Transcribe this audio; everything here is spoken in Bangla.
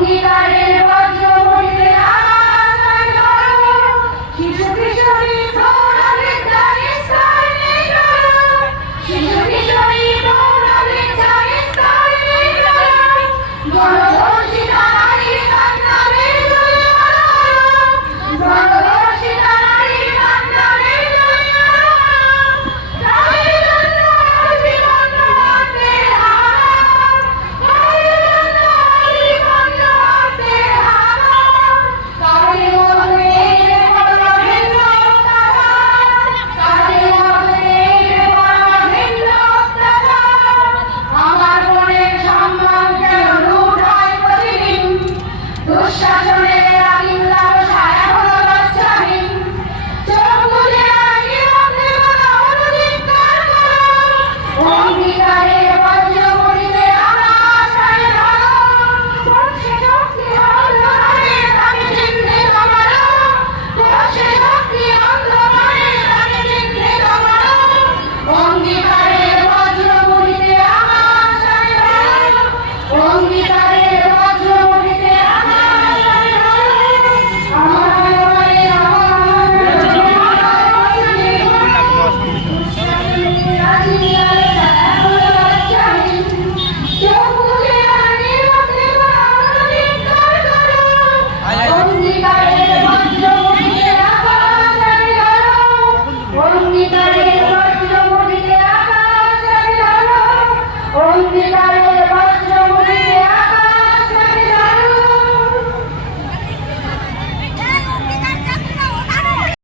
অঙ্গীকারের বজ্র হইতে আজ কিছু কিছু